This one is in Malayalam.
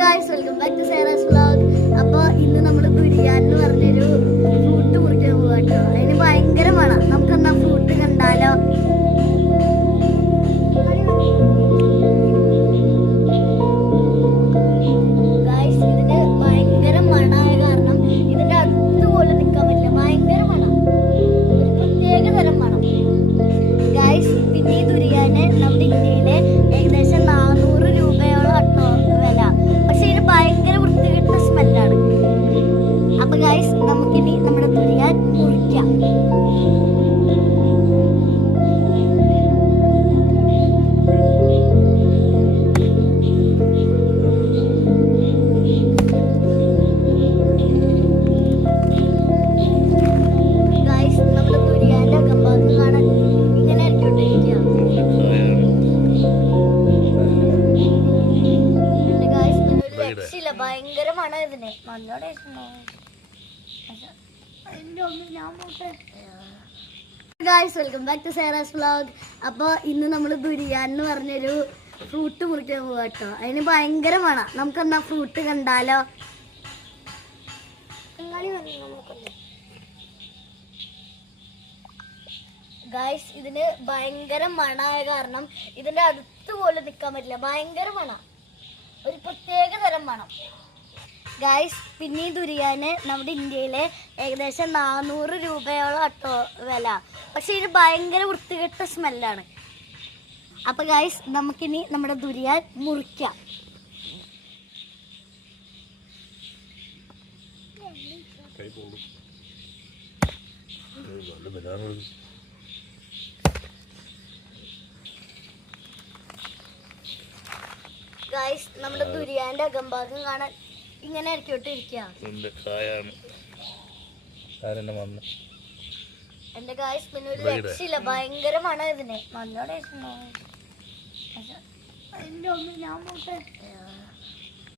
Guys welcome back to Sera's vlog. അപ്പോൾ ഇന്ന് നമ്മൾ ബിരിയാണി എന്ന് പറഞ്ഞൊരു ഫ്രൂട്ട് മുറിക്കാൻ പോകാം കേട്ടോ. അതിന് ഭയങ്കര മണം. നമുക്കെന്നാ ഫ്രൂട്ട് കണ്ടാലോ? ഗൈസ് ഇതിന് ഭയങ്കര മണമായ കാരണം ഇതിന്റെ അടുത്ത് പോലും നിൽക്കാൻ പറ്റില്ല. ഭയങ്കര മണം, ഒരു പ്രത്യേക തരം മണം. ഗൈസ് പിന്നെ ഈ ദുരിയാന് നമ്മുടെ ഇന്ത്യയിലെ ഏകദേശം 400 രൂപയോളം കേട്ടോ വില. പക്ഷെ ഇതിന് ഭയങ്കര വൃത്തികെട്ട സ്മെല്ലാണ്. അപ്പൊ ഗൈസ് നമുക്കിനി നമ്മുടെ ദുരിയാൻ മുറിക്കാം. ഗൈസ് നമ്മുടെ ദുരിയാന്റെ അകംഭാഗം കാണാൻ ഇങ്ങനെ ആയിരിക്കും. രക്ഷയില്ല, ഭയങ്കര മണം ഇതിന്. നല്ല taste guys welcome back to Sera's vlog. അപ്പോൾ ഇന്ന് നമ്മൾ ബിരിയാണി എന്ന് പറഞ്ഞൊരു ഫ്രൂട്ട് മുറിക്കാൻ പോകാം കേട്ടോ. അതിന് ഭയങ്കര മണം. നമുക്കെന്നാ ഫ്രൂട്ട് കണ്ടാലോ? ഗൈസ് ഇതിന് ഭയങ്കര മണമായ കാരണം ഇതിന്റെ അടുത്ത് പോലും നിൽക്കാൻ പറ്റില്ല. ഭയങ്കര മണം, ഒരു പ്രത്യേക തരം മണം. ഗൈസ് പിന്നെ ഈ ദുരിയാന് നമ്മുടെ ഇന്ത്യയിലെ ഏകദേശം 400 രൂപയോളം കേട്ടോ വില. പക്ഷെ ഇതിന് ഭയങ്കര വൃത്തികെട്ട സ്മെല്ലാണ്. അപ്പൊ ഗൈസ് നമുക്കിനി നമ്മുടെ ദുരിയാൻ മുറിക്കാം. ഗൈസ് നമ്മുടെ ദുരിയാന്റെ അകംഭാഗം കാണാൻ ഇങ്ങനെ ഇരിക്കുക. എന്റെ ഗൈസ് പിന്നെ ഒരു രക്ഷയില്ല, ഭയങ്കര മണം ഇതിന്. നല്ല ടേസ്റ്റ്.